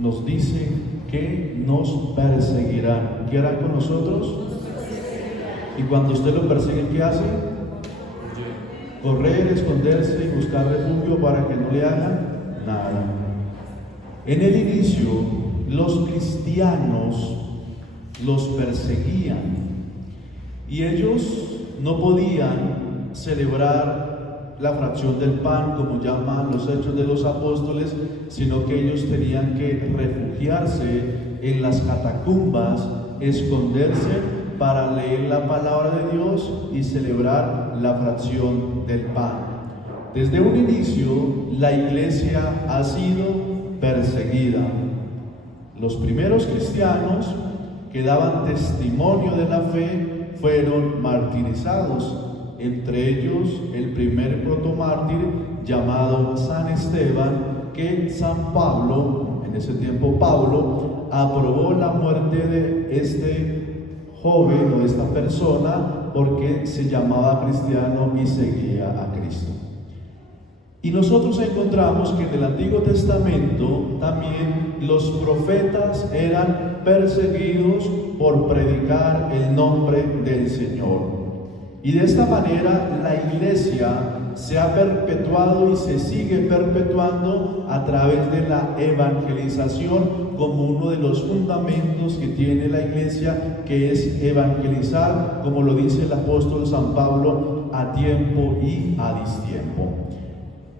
nos dice que nos perseguirán. ¿Qué harán con nosotros? Y cuando usted lo persigue, ¿qué hace? Correr, esconderse y buscar refugio para que no le hagan nada. En el inicio, los cristianos los perseguían y ellos no podían celebrar la fracción del pan como llaman los Hechos de los Apóstoles, sino que ellos tenían que refugiarse en las catacumbas, esconderse para leer la palabra de Dios y celebrar la fracción del pan. Desde un inicio, la iglesia ha sido perseguida. Los primeros cristianos que daban testimonio de la fe fueron martirizados, entre ellos el primer protomártir llamado San Esteban, que San Pablo, en ese tiempo Pablo, aprobó la muerte de este joven o de esta persona porque se llamaba cristiano y seguía a Cristo. Y nosotros encontramos que en el Antiguo Testamento también los profetas eran perseguidos por predicar el nombre del Señor. Y de esta manera la iglesia se ha perpetuado y se sigue perpetuando a través de la evangelización como uno de los fundamentos que tiene la iglesia, que es evangelizar, como lo dice el apóstol San Pablo, a tiempo y a distiempo.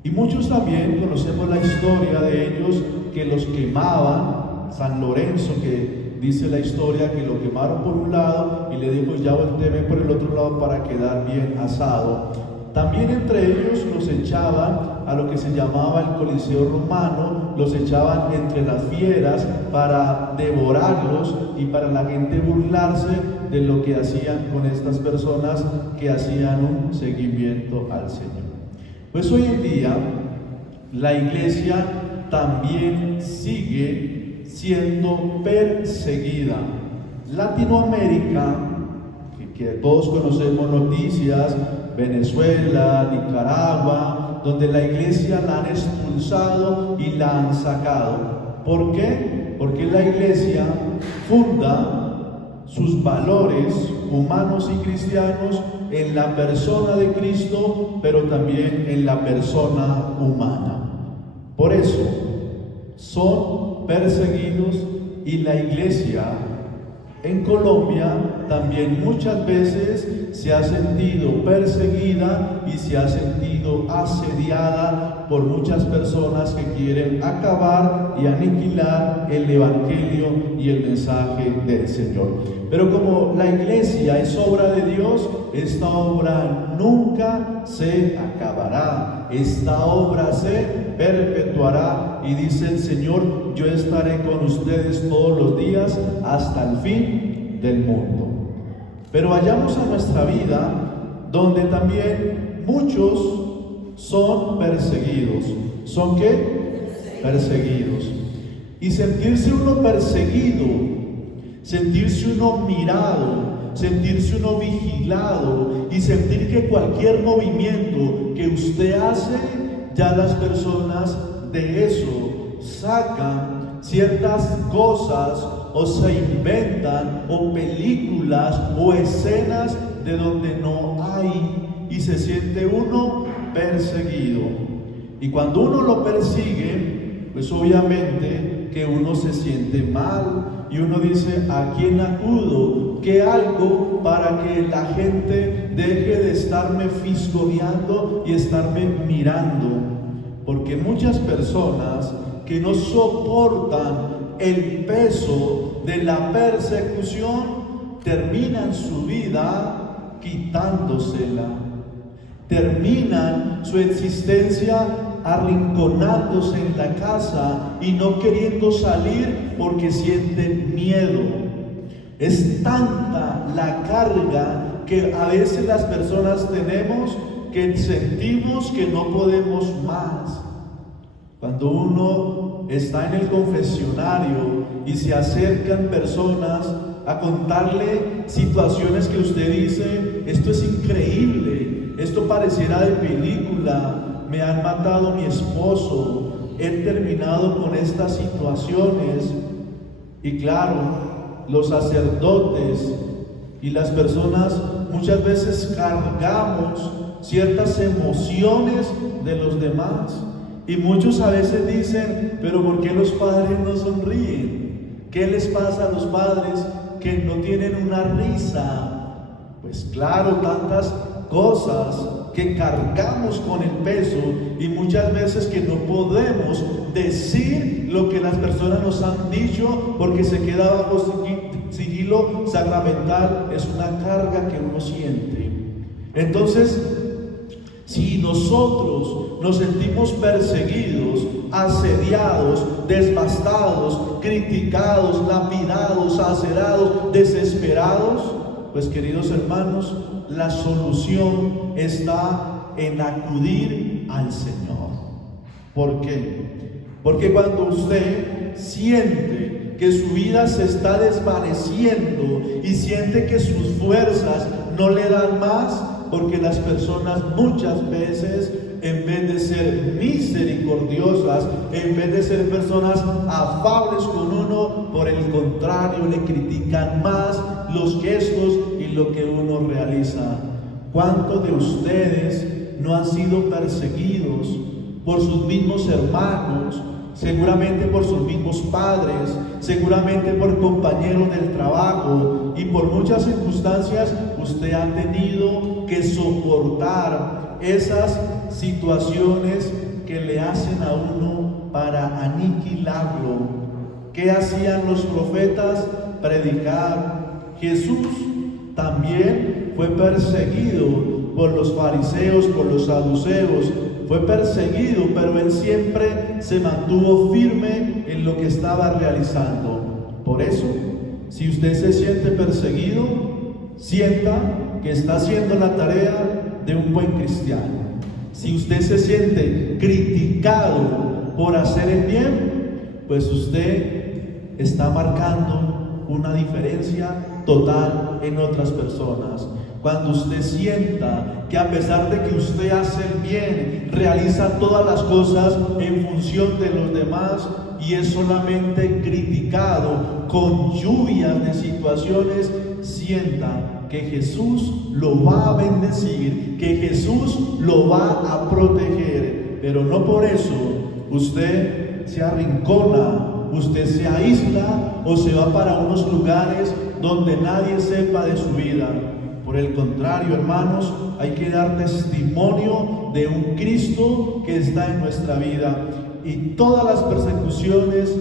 Y muchos también conocemos la historia de ellos que los quemaban. San Lorenzo, que dice la historia que lo quemaron por un lado y le dijo: ya voltéme por el otro lado para quedar bien asado. También entre ellos los echaban a lo que se llamaba el Coliseo Romano, los echaban entre las fieras para devorarlos y para la gente burlarse de lo que hacían con estas personas que hacían un seguimiento al Señor. Pues hoy en día la iglesia también sigue siendo perseguida. Latinoamérica, que todos conocemos noticias, Venezuela, Nicaragua, donde la iglesia la han expulsado y la han sacado. ¿Por qué? Porque la iglesia funda sus valores humanos y cristianos en la persona de Cristo, pero también en la persona humana. Por eso son perseguidos, y la iglesia en Colombia también muchas veces se ha sentido perseguida y se ha sentido asediada por muchas personas que quieren acabar y aniquilar el evangelio y el mensaje del Señor. Pero como la iglesia es obra de Dios, esta obra nunca se acabará, esta obra se perpetuará, y dice el Señor: yo estaré con ustedes todos los días hasta el fin del mundo. Pero vayamos a nuestra vida, donde también muchos son perseguidos. ¿Son qué? Perseguidos. Y sentirse uno perseguido, sentirse uno mirado, sentirse uno vigilado y sentir que cualquier movimiento que usted hace, ya las personas de eso sacan ciertas cosas o se inventan o películas o escenas de donde no hay, y se siente uno perseguido. Y cuando uno lo persigue, pues obviamente que uno se siente mal y uno dice: ¿a quién acudo? ¿Qué hago para que la gente deje de estarme fisgoneando y estarme mirando? Porque muchas personas que no soportan el peso de la persecución terminan su vida quitándosela, terminan su existencia arrinconándose en la casa y no queriendo salir porque sienten miedo. Es tanta la carga que a veces las personas tenemos que sentimos que no podemos más. Cuando uno está en el confesionario y se acercan personas a contarle situaciones que usted dice: esto es increíble, esto pareciera de película, me han matado a mi esposo, he terminado con estas situaciones. Y claro, los sacerdotes y las personas muchas veces cargamos ciertas emociones de los demás. Y muchos a veces dicen, pero ¿por qué los padres no sonríen? ¿Qué les pasa a los padres que no tienen una risa? Pues claro, tantas cosas que cargamos con el peso y muchas veces que no podemos decir lo que las personas nos han dicho porque se queda bajo sigilo sacramental. Es una carga que uno siente. Entonces, si nosotros nos sentimos perseguidos, asediados, devastados, criticados, lapidados, acerados, desesperados, pues queridos hermanos, la solución está en acudir al Señor. ¿Por qué? Porque cuando usted siente que su vida se está desvaneciendo y siente que sus fuerzas no le dan más, porque las personas muchas veces, en vez de ser misericordiosas, en vez de ser personas afables con uno, por el contrario, le critican más los gestos y lo que uno realiza. ¿Cuántos de ustedes no han sido perseguidos por sus mismos hermanos? Seguramente por sus mismos padres, seguramente por compañeros del trabajo, y por muchas circunstancias usted ha tenido que soportar esas situaciones que le hacen a uno para aniquilarlo. ¿Qué hacían los profetas? Predicar. Jesús también fue perseguido por los fariseos, por los saduceos. Fue perseguido, pero él siempre se mantuvo firme en lo que estaba realizando. Por eso, si usted se siente perseguido, sienta que está haciendo la tarea de un buen cristiano. Si usted se siente criticado por hacer el bien, pues usted está marcando una diferencia total en otras personas. Cuando usted sienta que a pesar de que usted hace el bien, realiza todas las cosas en función de los demás y es solamente criticado con lluvias de situaciones, sienta que Jesús lo va a bendecir, que Jesús lo va a proteger. Pero no por eso usted se arrincona, usted se aísla o se va para unos lugares donde nadie sepa de su vida. Por el contrario, hermanos, hay que dar testimonio de un Cristo que está en nuestra vida. Y todas las persecuciones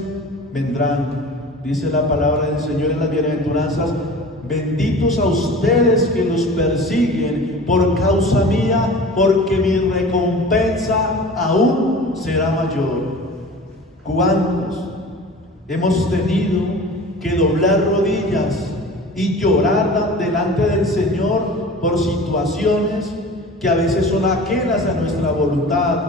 vendrán. Dice la palabra del Señor en las bienaventuranzas: benditos a ustedes que los persiguen por causa mía, porque mi recompensa aún será mayor. ¿Cuántos hemos tenido que doblar rodillas y llorar delante del Señor por situaciones que a veces son ajenas a nuestra voluntad?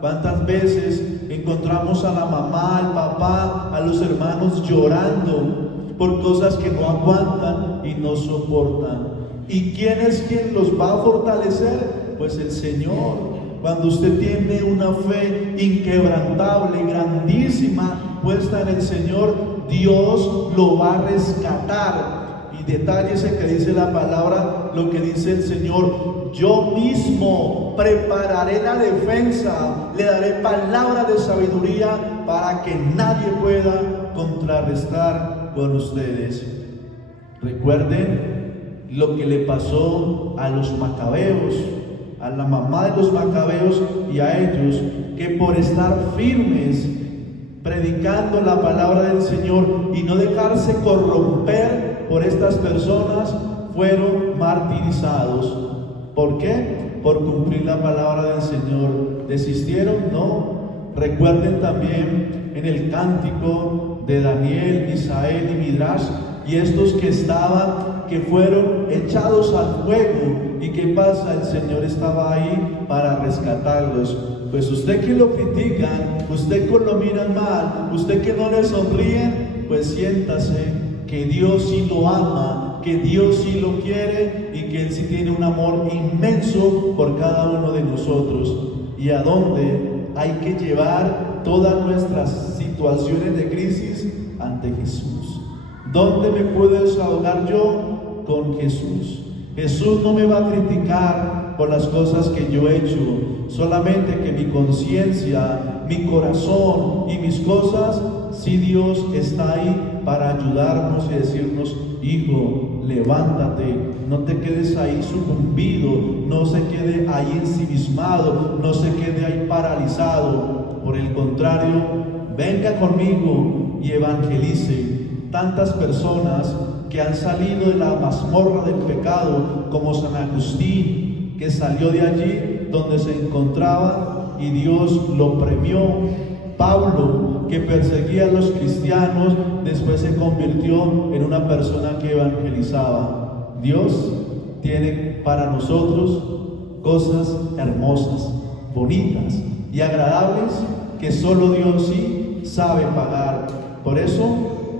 ¿Cuántas veces encontramos a la mamá, al papá, a los hermanos llorando por cosas que no aguantan y no soportan? ¿Y quién es quien los va a fortalecer? Pues el Señor. Cuando usted tiene una fe inquebrantable, grandísima, puesta en el Señor, Dios lo va a rescatar. Y detállese que dice la palabra, lo que dice el Señor: yo mismo prepararé la defensa, le daré palabra de sabiduría para que nadie pueda contrarrestar con ustedes. Recuerden lo que le pasó a los macabeos, a la mamá de los macabeos y a ellos, que por estar firmes predicando la palabra del Señor y no dejarse corromper por estas personas, fueron martirizados. ¿Por qué? Por cumplir la palabra del Señor. ¿Desistieron? No. Recuerden también en el cántico de Daniel, Misael y Midrash, y estos que estaban, que fueron echados al fuego. ¿Y qué pasa? El Señor estaba ahí para rescatarlos. Pues usted que lo critican, usted que lo miran mal, usted que no le sonríen, pues siéntase que Dios sí lo ama, que Dios sí lo quiere y que Él sí tiene un amor inmenso por cada uno de nosotros. ¿Y a dónde hay que llevar todas nuestras situaciones de crisis ante Jesús. ¿Dónde me puedo desahogar yo? Con Jesús. Jesús no me va a criticar por las cosas que yo he hecho, solamente que mi conciencia, mi corazón y mis cosas, si Dios está ahí para ayudarnos y decirnos: hijo, levántate, no te quedes ahí sucumbido, no se quede ahí ensimismado, no se quede ahí paralizado. Por el contrario, venga conmigo y evangelice. Tantas personas que han salido de la mazmorra del pecado, como San Agustín, que salió de allí donde se encontraba y Dios lo premió. Pablo, que perseguía a los cristianos, después se convirtió en una persona que evangelizaba. Dios tiene para nosotros cosas hermosas, bonitas y agradables que solo Dios sí sabe pagar. Por eso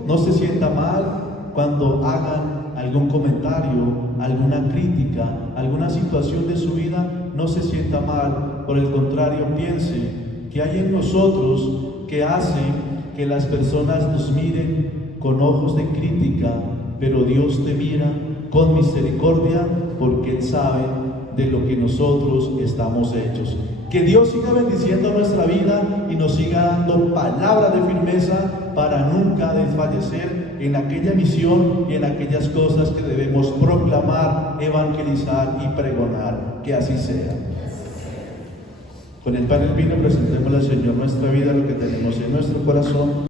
no se sienta mal cuando hagan algún comentario, alguna crítica, alguna situación de su vida. No se sienta mal, por el contrario, piense que hay en nosotros que hace que las personas nos miren con ojos de crítica, pero Dios te mira con misericordia porque Él sabe de lo que nosotros estamos hechos. Que Dios siga bendiciendo nuestra vida y nos siga dando palabra de firmeza para nunca desfallecer en aquella misión y en aquellas cosas que debemos proclamar, evangelizar y pregonar. Que así sea. Con el pan y el vino presentemos al Señor nuestra vida, lo que tenemos en nuestro corazón.